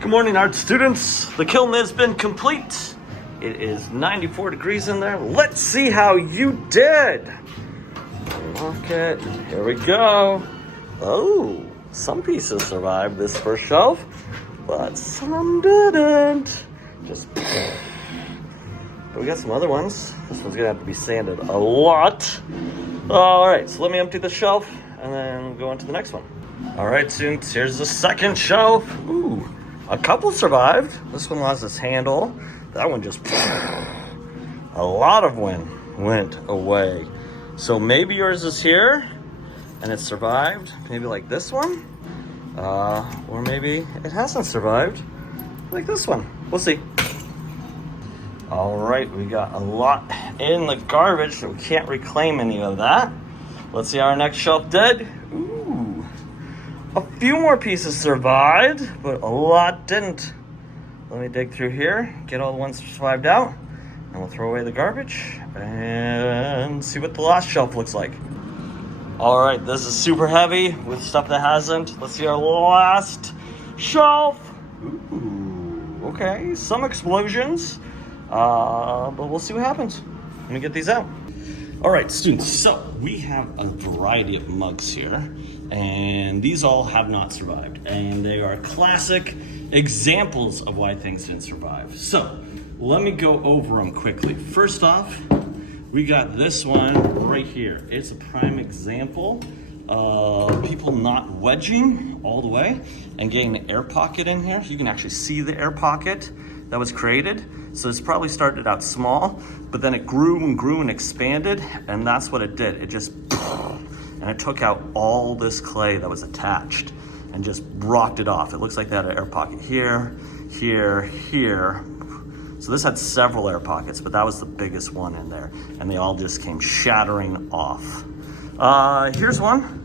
Good morning, art students. The kiln has been complete. It is 94 degrees in there. Let's see how you did. Unlock it. Here we go. Oh, some pieces survived this first shelf, but some didn't. But we got some other ones. This one's gonna have to be sanded a lot. All right, so let me empty the shelf and then go on to the next one. All right, students, here's the second shelf. Ooh. A couple survived. This one lost its handle. That one just, a lot of wind went away. So maybe yours is here and it survived. Maybe like this one. Or maybe it hasn't survived like this one. We'll see. All right, we got a lot in the garbage, so we can't reclaim any of that. Let's see how our next shelf did. Ooh. A few more pieces survived, but a lot didn't. Let me dig through here, get all the ones that survived out, and we'll throw away the garbage and see what the last shelf looks like. All right, this is super heavy with stuff that hasn't. Let's see our last shelf. Ooh, okay, some explosions, but we'll see what happens. Let me get these out. All right, students, so we have a variety of mugs here, and these all have not survived, and they are classic examples of why things didn't survive. So let me go over them quickly. First off, we got this one right here. It's a prime example of people not wedging all the way and getting the air pocket in here. You can actually see the air pocket that was created. So it's probably started out small, but then it grew and grew and expanded, and that's what it did. It just, and it took out all this clay that was attached and just rocked it off. It looks like they had an air pocket here, here, here. So this had several air pockets, but that was the biggest one in there, and they all just came shattering off. Here's one.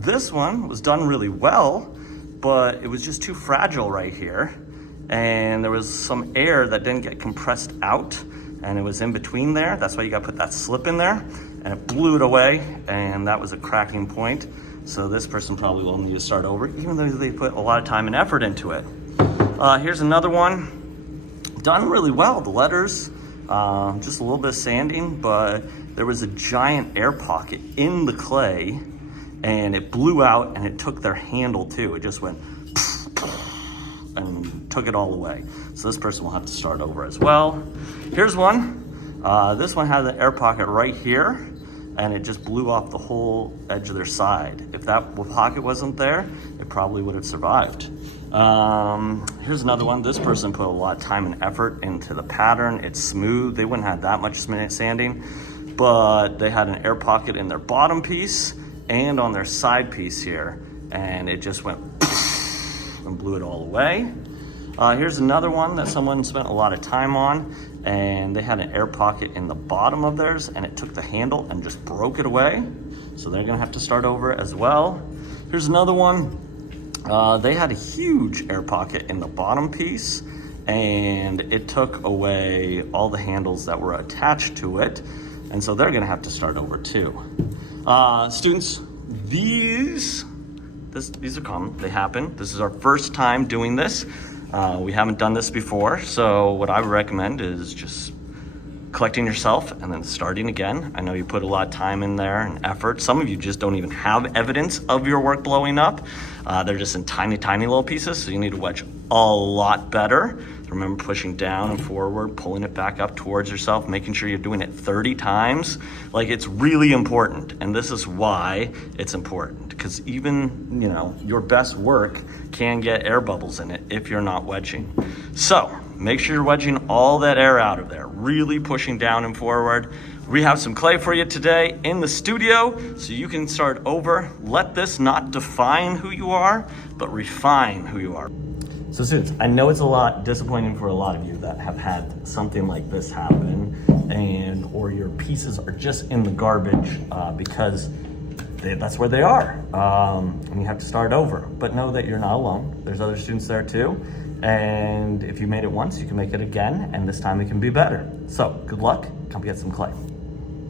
This one was done really well, but it was just too fragile right here. And there was some air that didn't get compressed out, and it was in between there. That's why you gotta put that slip in there, and it blew it away, and that was a cracking point. So this person probably will need to start over, even though they put a lot of time and effort into it. Here's another one, done really well. The letters, just a little bit of sanding, but there was a giant air pocket in the clay, and it blew out, and it took their handle too. It just went and took it all away. So this person will have to start over as well. Here's one. This one had the air pocket right here, and it just blew off the whole edge of their side. If that pocket wasn't there, it probably would have survived. Here's another one. This person put a lot of time and effort into the pattern. It's smooth. They wouldn't have that much sanding, but they had an air pocket in their bottom piece and on their side piece here, and it just went and blew it all away. Here's another one that someone spent a lot of time on, and they had an air pocket in the bottom of theirs, and it took the handle and just broke it away. So they're gonna have to start over as well. Here's another one. They had a huge air pocket in the bottom piece, and it took away all the handles that were attached to it. And so they're gonna have to start over too. Students, these are common, they happen. This is our first time doing this. We haven't done this before, so what I would recommend is just collecting yourself and then starting again. I know you put a lot of time in there and effort. Some of you just don't even have evidence of your work blowing up. They're just in tiny, tiny little pieces, so you need to wedge a lot better. Remember pushing down and forward, pulling it back up towards yourself, making sure you're doing it 30 times. Like, it's really important, and this is why it's important, because even, your best work can get air bubbles in it if you're not wedging. So make sure you're wedging all that air out of there, really pushing down and forward. We have some clay for you today in the studio, so you can start over. Let this not define who you are, but refine who you are. So students, I know it's a lot disappointing for a lot of you that have had something like this happen, or your pieces are just in the garbage because that's where they are, and you have to start over. But know that you're not alone. There's other students there too, and if you made it once, you can make it again, and this time it can be better. So good luck, come get some clay.